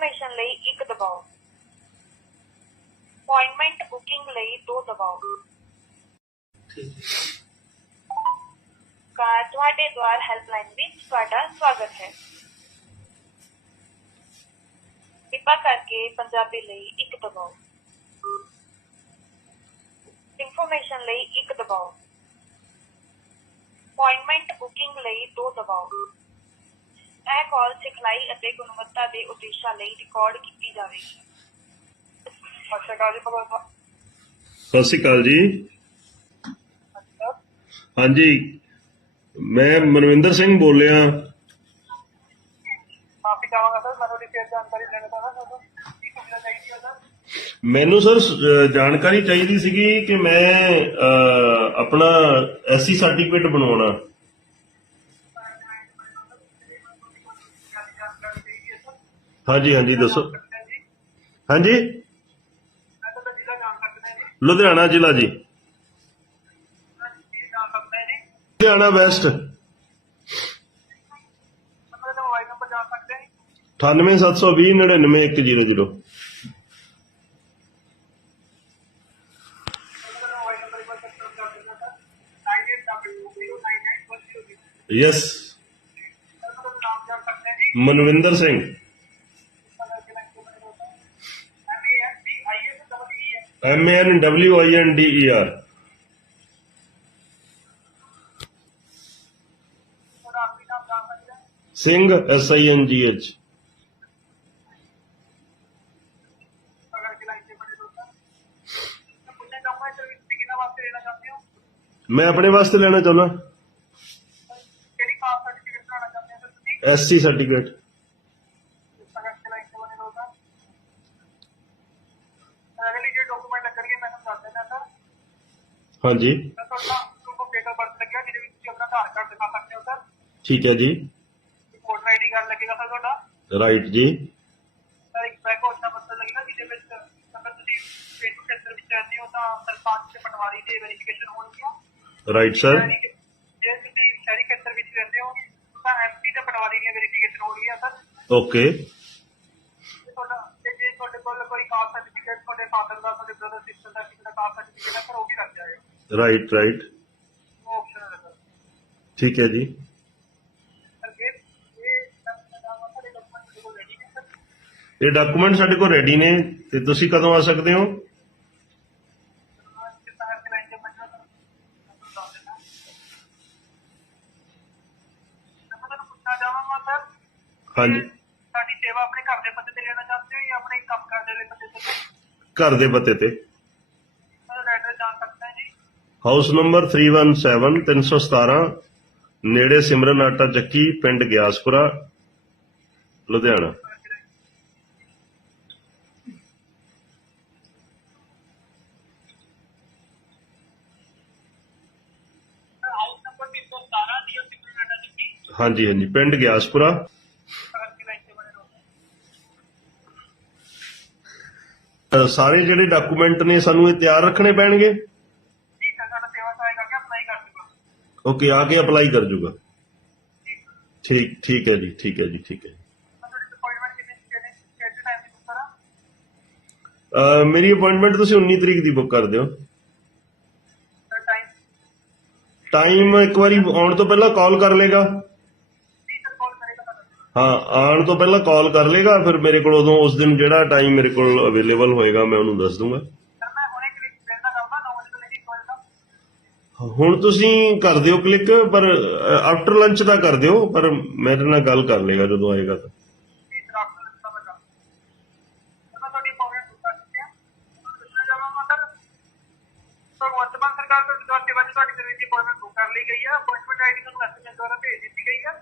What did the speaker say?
Information ਲਈ 1 ਦਬਾਓ। Appointment booking ਲਈ 2 ਦਬਾਓ। ਕਾ ਤੁਹਾਡੇ ਦੁਆਰ ਹੈਲਪਲਾਈਨ ਵਿੱਚ ਤੁਹਾਡਾ ਸਵਾਗਤ ਹੈ। ਕਿਰਪਾ ਕਰਕੇ ਪੰਜਾਬੀ ਲਈ 1 ਦਬਾਓ। ਇਨਫੋਰਮੇਸ਼ਨ ਲਈ 1 ਦਬਾਓ। ਅਪਾਇੰਟਮੈਂਟ ਬੁਕਿੰਗ ਲਈ 2 ਦਬਾਓ। ਇਹ ਕਾਲ ਸਿਖਲਾਈ ਅਤੇ ਗੁਣਵੱਤਾ ਦੇ ਉਦੇਸ਼ਾਂ ਲਈ ਰਿਕਾਰਡ ਕੀਤੀ ਜਾਵੇਗੀ। ਅੱਛਾ ਕਾਜੀ ਪਤਾ ਸਤਿ ਸ਼੍ਰੀ ਅਕਾਲ ਜੀ। ਹਾਂਜੀ ਮੈਂ ਮਨਵਿੰਦਰ ਸਿੰਘ ਬੋਲ ਰਿਹਾ ਮਾਫੀ ਚਾਹਾਂਗਾ ਸਰ ਮੈਂ ਤੁਹਾਡੀ ਫੇਰ ਜਾਣਕਾਰੀ ਲੈਣਾ ਚਾਹੁੰਦਾ ਤੁਹਾਨੂੰ ਕੀ ਸੁਵਿਧਾ ਚਾਹੀਦੀ ਹੈ ਸਰ? ਮੈਨੂੰ ਸਰ ਅਹ, ਜਾਣਕਾਰੀ ਚਾਹੀਦੀ ਸੀਗੀ ਕਿ ਮੈਂ ਅਹ, ਆਪਣਾ ਐਸਸੀ ਸਰਟੀਫਿਕੇਟ ਬਣਵਾਉਣਾ। ਹਾਂਜੀ ਹਾਂਜੀ, ਦੱਸੋ। ਹਾਂਜੀ? ਮੈਂ ਤੁਹਾਡਾ ਜੀ। ਲੁਧਿਆਣਾ ਜ਼ਿਲ੍ਹਾ ਜੀ ਮੈਂ ਜੀ ਜਾਣ ਸਕਦਾ ਹਾਂ ਜੀ ਲੁਧਿਆਣਾ ਵੈਸਟ ਮੈਂ ਤੁਹਾਡਾ mobile number M N W I N D E R Singh S I N G H ਮੈਂ ਆਪਣੇ ਵਾਸਤੇ ਲੈਣਾ ਚਾਹੁੰਦਾ ਕਿਹੜੀ ਕਾਸਟ ਸਰਟੀਫਿਕੇਟ ਬਣਾਉਣਾ ਚਾਹੁੰਦੇ ਹੋ ਸਰ ਤੁਸੀਂ ਐਸਸੀ ਸਰਟੀਫਿਕੇਟ ਅਗਰ ਜ਼ਿਲ੍ਹਾ ਇੱਥੇ ਬਣੇ ਦੋ ਸਰ ਅਗਲੀ ਜਿਹੜੇ ਡਾਕੂਮੈਂਟ ਲੱਗਣਗੇ ਮੈਂ ਤੁਹਾਨੂੰ ਦੱਸ ਦਿੰਦਾ ਸਰ ਹਾਂਜੀ ਮੈਂ ਤੁਹਾਡਾ proof of date of birth ਲੱਗਿਆ ਜਿਹਦੇ ਵਿੱਚ ਤੁਸੀਂ ਆਪਣਾ ਆਧਾਰ ਕਾਰਡ ਦਿਖਾ ਸਕਦੇ ਹੋ ਸਰ ਠੀਕ ਹੈ ਜੀ ਵੋਟਰ ਆਈਡੀ ਕਾਰਡ ਲੱਗੇਗਾ ਸਰ ਤੁਹਾਡਾ ਰਾਈਟ ਜੀ ਸਰ ਇੱਕ ਬੈਕ ਹੋਸਟਾ ਪੱਤਰ ਲੱਗੇਗਾ ਜਿਹਦੇ ਵਿੱਚ ਅਗਰ ਤੁਸੀਂ ਪਿੰਡ ਖੇਤਰ ਵਿੱਚ ਰਹਿੰਦੇ ਹੋ ਤਾਂ ਸਰਪੰਚ ਤੇ ਪਟਵਾਰੀ ਦੀ ਵੈਰੀਫਿਕੇਸ਼ਨ ਹੋਣਗੀਆਂ ਰਾਈਟ ਸਰ ਸ਼ਹਿਰੀ ਖੇ- ਜੇ ਤੁਸੀਂ ਸ਼ਹਿਰੀ ਖੇਤਰ ਵਿੱਚ ਰਹਿੰਦੇ ਹੋ ਤਾਂ ਐਮਪੀ ਤੇ ਪਟਵਾਰੀ ਦੀਆਂ ਵੈਰੀਫਿਕੇਸ਼ਨ ਹੋਣਗੀਆਂ ਸਰ ਓਕੇ ਜੇ ਤੁਹਾਡਾ ਤੇ ਜੇ ਤੁਹਾਡੇ ਕੋਲ ਕੋਈ ਕਾਸਟ ਸਰਟੀਫਿਕੇਟ ਤੁਹਾਡੇ ਫਾਦਰ ਦਾ ਤੁਹਾਡੇ ਬ੍ਰਦਰ ਸਿਸਟਰ ਦਾ ਕਿਸੇ ਦਾ ਕਾਸਟ ਸਰਟੀਫਿਕੇਟ ਹੈ ਸਰ ਉਹ ਵੀ ਲੱਗ ਜਾਏਗਾ ਰਾਈਟ ਰਾਈਟ ਠੀਕ ਹੈ ਜੀ ਇਹ ਡਾਕੂਮੈਂਟ ਸਾਡੇ ਕੋਲ ਰੈਡੀ ਨੇ ਤੇ ਤੁਸੀਂ ਕਦੋਂ ਆ ਸਕਦੇ ਹੋ ਹਾਂਜੀ ਸਾਡੀ ਸੇਵਾ ਆਪਣੇ ਘਰ ਦੇ ਪਤੇ ਤੇ ਲੈਣਾ ਚਾਹੁੰਦੇ ਹੋ ਜਾਂ ਆਪਣੇ ਕੰਮ ਕਰਦੇ ਦੇ ਪਤੇ ਤੇ ਘਰ ਦੇ ਪਤੇ ਤੇ ਸਰ ਐਡਰੈਸ ਜਾਣ ਸਕਦਾ ਹੈ ਜੀ ਹਾਊਸ ਨੰਬਰ 317 317 ਨੇੜੇ ਸਿਮਰਨ ਆਟਾ ਚੱਕੀ, ਪਿੰਡ ਗਿਆਸਪੁਰਾ, ਲੁਧਿਆਣਾ। ਹਾਂਜੀ ਹਾਂਜੀ, ਪਿੰਡ ਗਿਆਸਪੁਰਾ। ਸਾਰੇ ਜਿਹੜੇ ਡਾਕੂਮੈਂਟ ਨੇ ਸਾਨੂੰ ਇਹ ਤਿਆਰ ਰੱਖਣੇ ਪੈਣਗੇ ਜੀ ਸਰ ਸਾਡਾ ਸੇਵਾ ਸਹਾਇਕ ਆ ਕੇ ਅਪਲਾਈ ਕਰ ਦੂਗਾ ਓਕੇ, ਆ ਕੇ ਅਪਲਾਈ ਕਰ ਜੂਗਾ। ਠੀਕ ਠੀਕ ਹੈ ਜੀ, ਠੀਕ ਹੈ ਜੀ, ਠੀਕ ਹੈ ਮੇਰੀ ਅਪਾਇੰਟਮੈਂਟ ਤੁਸੀਂ 19 ਤਰੀਕ ਦੀ ਬੁੱਕ ਕਰ ਦਿਓ। ਟਾਈਮ ਇੱਕ ਵਾਰੀ ਆਉਣ ਤੋਂ ਪਹਿਲਾਂ ਕਾਲ ਕਰ ਲੇਗਾ ਹਾਂ, ਆਉਣ ਤੋਂ ਪਹਿਲਾਂ ਕਾਲ ਕਰ ਲੇਗਾ ਫਿਰ ਮੇਰੇ ਕੋਲ ਉਦੋਂ ਉਸ ਦਿਨ ਜਿਹੜਾ ਟਾਈਮ ਮੇਰੇ ਕੋਲ ਅਵੇਲੇਬਲ ਹੋਏਗਾ, ਮੈਂ ਉਹਨੂੰ ਦੱਸ ਦੂੰਗਾ ਸਰ ਮੈਂ ਹੁਣੇ ਕਲਿੱਕ ਦੇਣ ਦਾ ਕਰਦਾ 9 ਵਜੇ ਤੋਂ ਲੈ ਕੇ 1 ਵਜੇ ਤੱਕ ਹੁਣ ਤੁਸੀਂ ਕਰ ਦਿਓ ਕਲਿੱਕ ਪਰ ਆਫਟਰ ਲੰਚ ਦਾ ਕਰ ਦਿਓ, ਪਰ ਮੇਰੇ ਨਾਲ ਗੱਲ ਕਰ ਲੇਗਾ ਜਦੋਂ ਆਏਗਾ ਤਾਂ। ਜੀ ਸਰ ਆਪ ਨੂੰ ਲੱਗਾ ਬਤਾ ਸਰ ਮੈਂ ਤੁਹਾਡੀ ਅਪਾਇੰਟਮੈਂਟ ਬੁੱਕ ਕਰ ਦਿੱਤੀ ਹੈ ਮੈਂ ਪੁੱਛਣਾ ਚਾਹਾਂਗਾ ਸਰ ਭਗਵੰਤ ਮਾਨ ਸਰਕਾਰ ਤੋਂ ਵਿਦਵਾਨ ਸੇਵਾ ਚ ਤੁਹਾਡੀ ਜ਼ਰੂਰੀ ਅਪਾਇੰਟਮੈਂਟ ਬੁੱਕ ਕਰ ਲਈ ਗਈ ਹੈ ਅਪਾਇੰਟਮੈਂਟ ਆਈਡੀ ਤੁਹਾਨੂੰ ਮੈਸੇਜ ਦੁਆਰਾ ਭੇਜ ਦਿੱਤੀ ਗਈ ਹੈ